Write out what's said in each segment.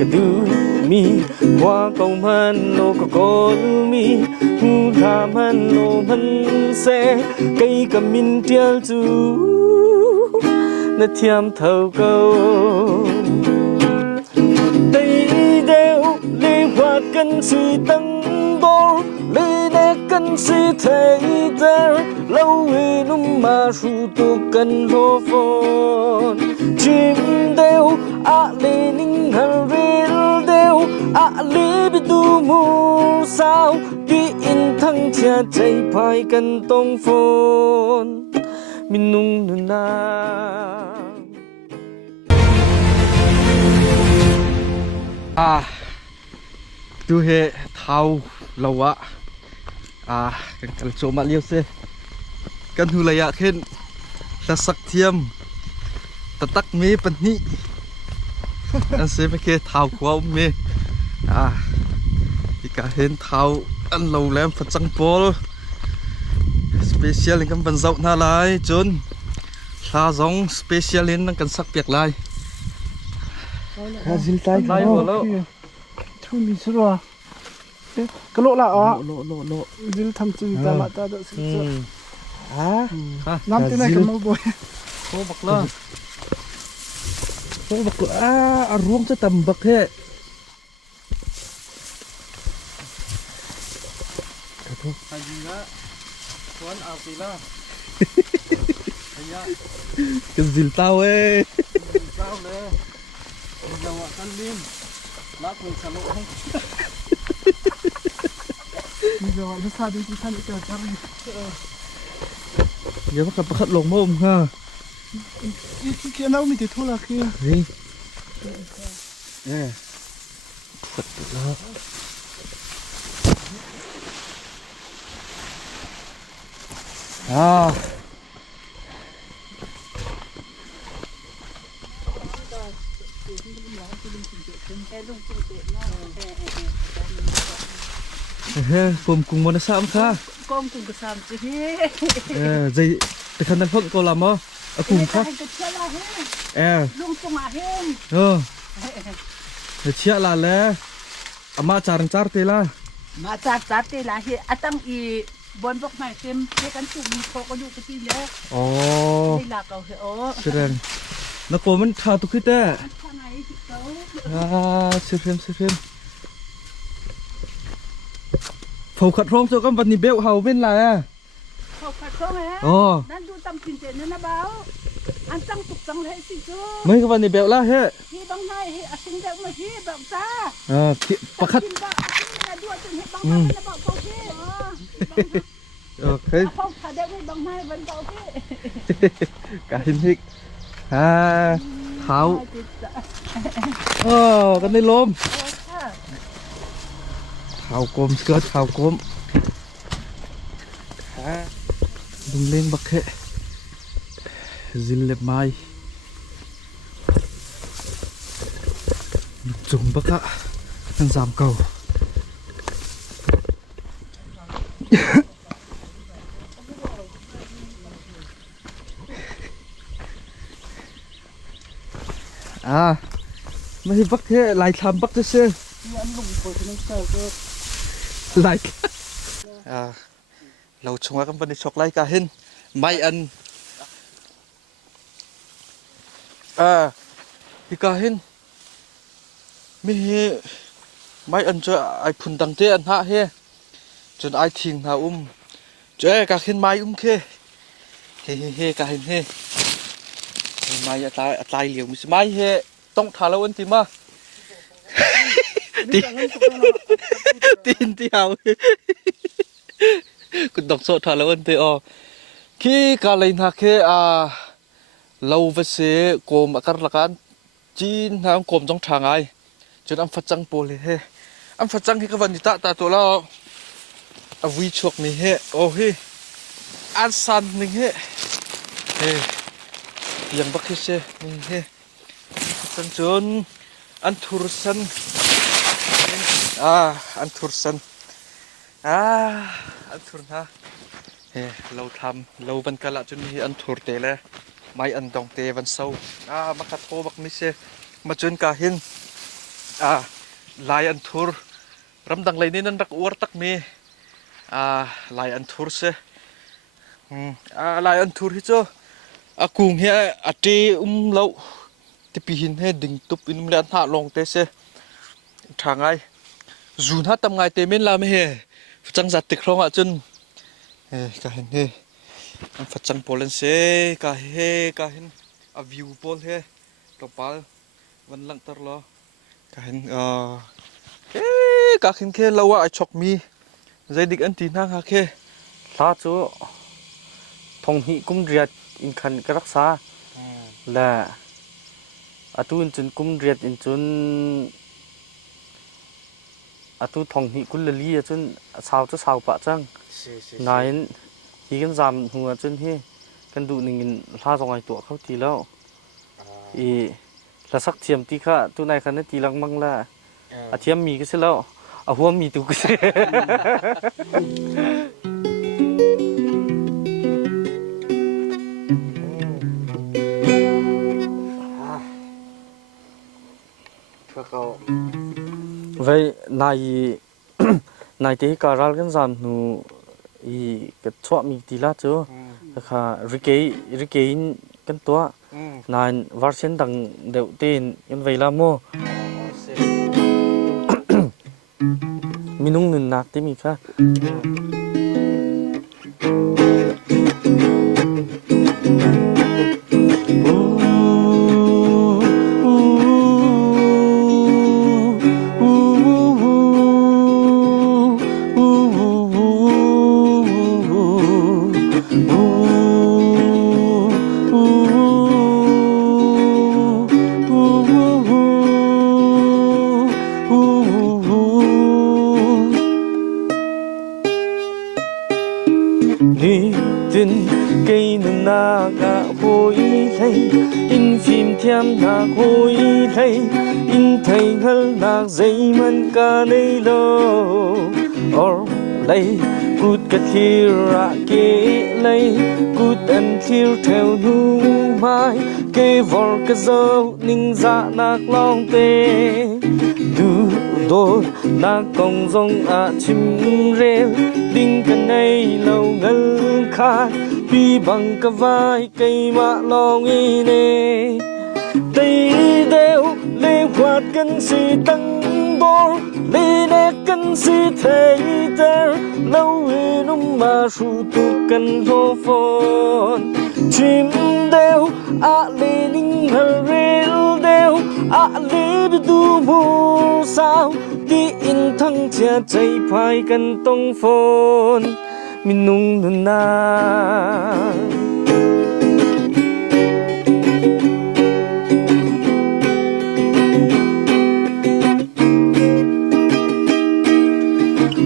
กระดูมีว่าเก่ามันโลกก็มีหูทามันโลมันเสไกกับมินเดียลจูนาเทียมเท่าเก่าได้เดียวเลยว่ากันสิตั้งบอลเลยเด็กกันสิเทเดอร์เราเวนุมาชูตุกันโลฟอนจิมเดียวอาเลนิงฮัลเรลเดียวอาเลบิดูมูสาวปีอินทั้งเทียใจพายกันตรงฟอนมินุงนุนาดูเหเท้าเราวะกันโจมาเลี้ยวเซกันหูระยะขึ้นตะสักเทียมตะตักเมปันนี้อันเซไม่เคยเท้าขวาเมอีกาเห็นเท้าอันเราแหลมฝัดจังโปลสเปเชียลกันบรรจุน่าลายจนชาซองสเปเชียลเล่นกันสักเปียกลายซิลไตไลหมดแล้วทุ่มมิสรัวกะโลละอ๋อโลซิลทำจีตามาตาดสิจ้ะน้ำที่ไหนกันมาบ่อยโอ้บักละโอ้บักละรวมจะตำบักเฮ่อาจีละควนอาปีละกันซิลเต้าเอ้เต้าเลยจังหวะกันลิ้นรักเป็นสนุกให้มีจังหวะที่ซาดีที่ท่านเกิดจังเดี๋ยวมันกลับขัดลงมั่มฮะเขียนเอามีแต่ทั่วละคือเฮ้ยสักแล้วผมกุ้งมันจะซ้ำค่ะกองกุ้งกระซำจีใจแต่ขนาดพวกก็ลำมั้งกุ้งค่ะลุงจงมาเห็นเชี่ยละแล้วอามาจารังจาร์เตล่ามาจัดเตล่าเฮอตั้งอีบนพวกใหม่เต็มเฮกันจุกมีโคก็อยู่กันที่เยอะอ๋อนี่ลาเก่าเหรอแสดงนักโกมันท่าตุกขึ้นแต่ท่าไหนเก่าเชื่อเขาขัดร้องเจ้ากันวันนี้เบลเฮาเป็นไรเขาขัดร้องเหรอนั่นดูตำกินเจนนั่นนะเบาอันตั้งตุกจังเลยสิจูไม่ก็วันนี้เบลล่ะเฮ้ที่บางไงเฮ้อสิงเด็กมาที่แบบจ้าประคัดด้วยจนเห็นบางไงนะบอกเขาที่โอเคเขาขัดเด็กไม่บางไงเป็นเขาที่การพิกเท้ากันในลมเท้ากลมเกิดเท้ากลมดุงเล่งบักเขะซิลเล็บไม้จุ่มบักอะทั้งสามเก่าไม่ใช่บักเขะลายทำบักเซ่ไลค์เราชงกันเป็นช็อกไลค์กันเห็นไม่อันพี่กันเห็นมีไม่อันจะไอพุ่นดังเตอันฮะเฮจนไอทิ้งหาเจ๊กันเห็นไม่เคเฮกันเห็นเฮไม่ตายเหลียวมิสไม่เฮต้องทาแล้ววันที่มาตีนที่เอาคุณต้องโซ่ทาแล้ววันที่ขี้กาเลยนะแค่เราไปเสียโกมอาการละกันจีนทางโกมต้องทางไงจนอันฟัดจังโปเลยเฮ้อันฟัดจังที่กวันนี้ตาตัวเราวิชกนี่เฮ้โอ้เฮ้อันสันนี่เฮ้ยังบักเซ่นี่เฮ้จังจนอันทุรสันอันทุรสันอันทุรนะเราทำเราบรรกละจนมีอันทุรเตะเลยไม่อันดองเตะวันเสาร์มาขัดโทบักมิเซมาจนกาหิน ลายอันทุรรำดังเลยนี่นั่นรักอวดตักมีลายอันทุรเสลายอันทุรที่จ้ากุ้งเฮียอาเจเราที่ปีหินให้ดึงตุบอินเลียนหาลงเตเสทางไงจูนหาทำไงเตมินลาไม่เฮจังจัดติดครองอ่ะจนก็เห็นเฮฟัดจังโพลันเซก็เห็นวิวโพลเฮกระเป๋าวันหลังตลอดก็เห็นก็เห็นแค่เราว่าไอช็อกมีใจดิกอันตีนั่งฮะแค่ลาจูทงหิกุ้มเรียดอินคันก็รักษาและตูอินจุนกุ้มเรียดอินจุนตูทงหิกุลลีจุนสาวจะสาวปะจังนายที่กันจำหัวจุนเฮกันดูหนึ่งลาตรงไอตัวเขาทีแล้วละสักเทียมที่ข้าตัวนายคันนี้ตีลังมังละเทียมมีก็เสร็จแล้วหัวมีตุกเสร็vậy này này thì cả ra cái giảm nu cái chọn mình tí lát chứ khá rike cái tua này version đằng đầu tiên em vậy là mua mình nung nền nát thì mình khác tin cây na ga hoi lei in phim thiam na hoi lei in thai hal na dây man ka nei lo or lei cút cái thira ke lei cút an thir theo nu mai ke vor ka zo ning za nak long te du do na kong zong a chim rel ding ka nei lo ngal khai bi bằng cái vai cây mạ lo nghi nè tây đeo lê quạt cân si tăng bó lê nè cân si thấy tơ lâu về nung mà su tu cân hô phòn chim đeo lê ninh hờ rêu đeo lê bị du mù sao đi in thăng chia chạy phai cân tông phòn mình nung na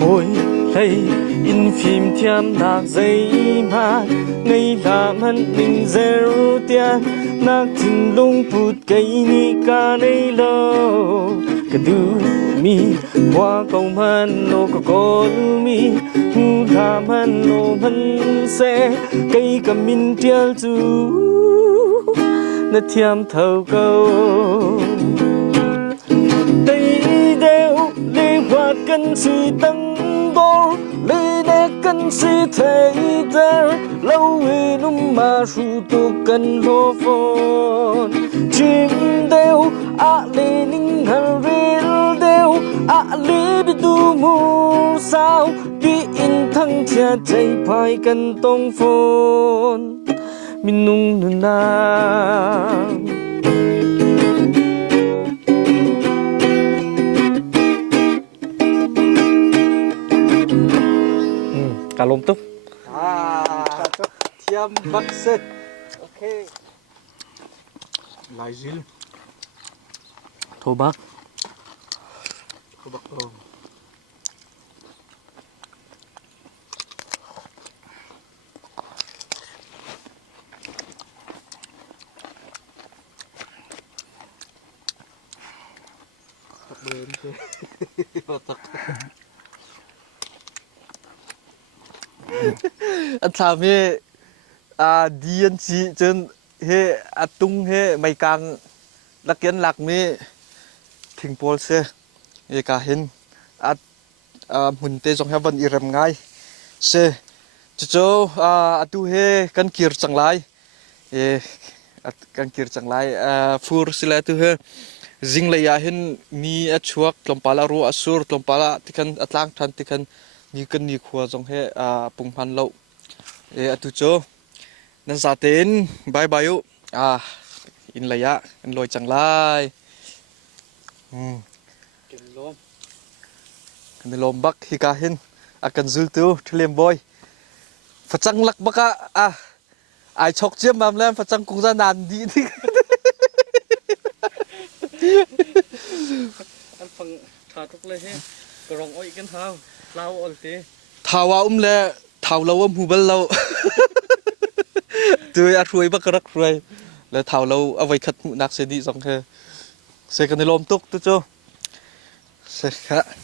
hồi đây in phim thiam nạc dây mà ngay làm hân mình zero tiền nạc chinh lung phút cây ni ca nay lâu cái đu mi qua cầu man lô có con mi hu tham han lô han xe cây cầm min treo chú nó thiam thâu câu tây đeo lê hoa cân si tăng bó lê nè cân si thấy tơ lâu về nung mà su tu cân lô phòn chim đeo lê ninh hờ rêu đeo lê bị du mù sao đi in thăng chia chạy phai cân tông phòn mình nung na cả lông túc thiam bắc sơn ok lại zil thô bắc anh làm he đi anh chị trên he tung he mày càng đặc kiến lạc mi thì thing pol se e ka hin at mun te jong ha ban iram ngai se chu atu he kan kir changlai e at kan kir changlai fur sila tu he zing le ya hin ni a chuak tlompala ru asur tlompala tikan atlang than tikan ni kan ni khwa jong he pung phan lo e atu cho nan sa ten bye bye u in le ya kan loi changlai kan lom bak hi ka hin akan zul tu thlem boy phachang lak baka ai chok chiam mam lam phachang kung za nan di anh phăng thả tục lên hết cái rong oi cái thao lao ổn thế thawa le thaw lo hu bal lo tui a ruai bak rak ruai le thaw lo avai khat mu nak se di jong he se kan lom tuk tu cho se kha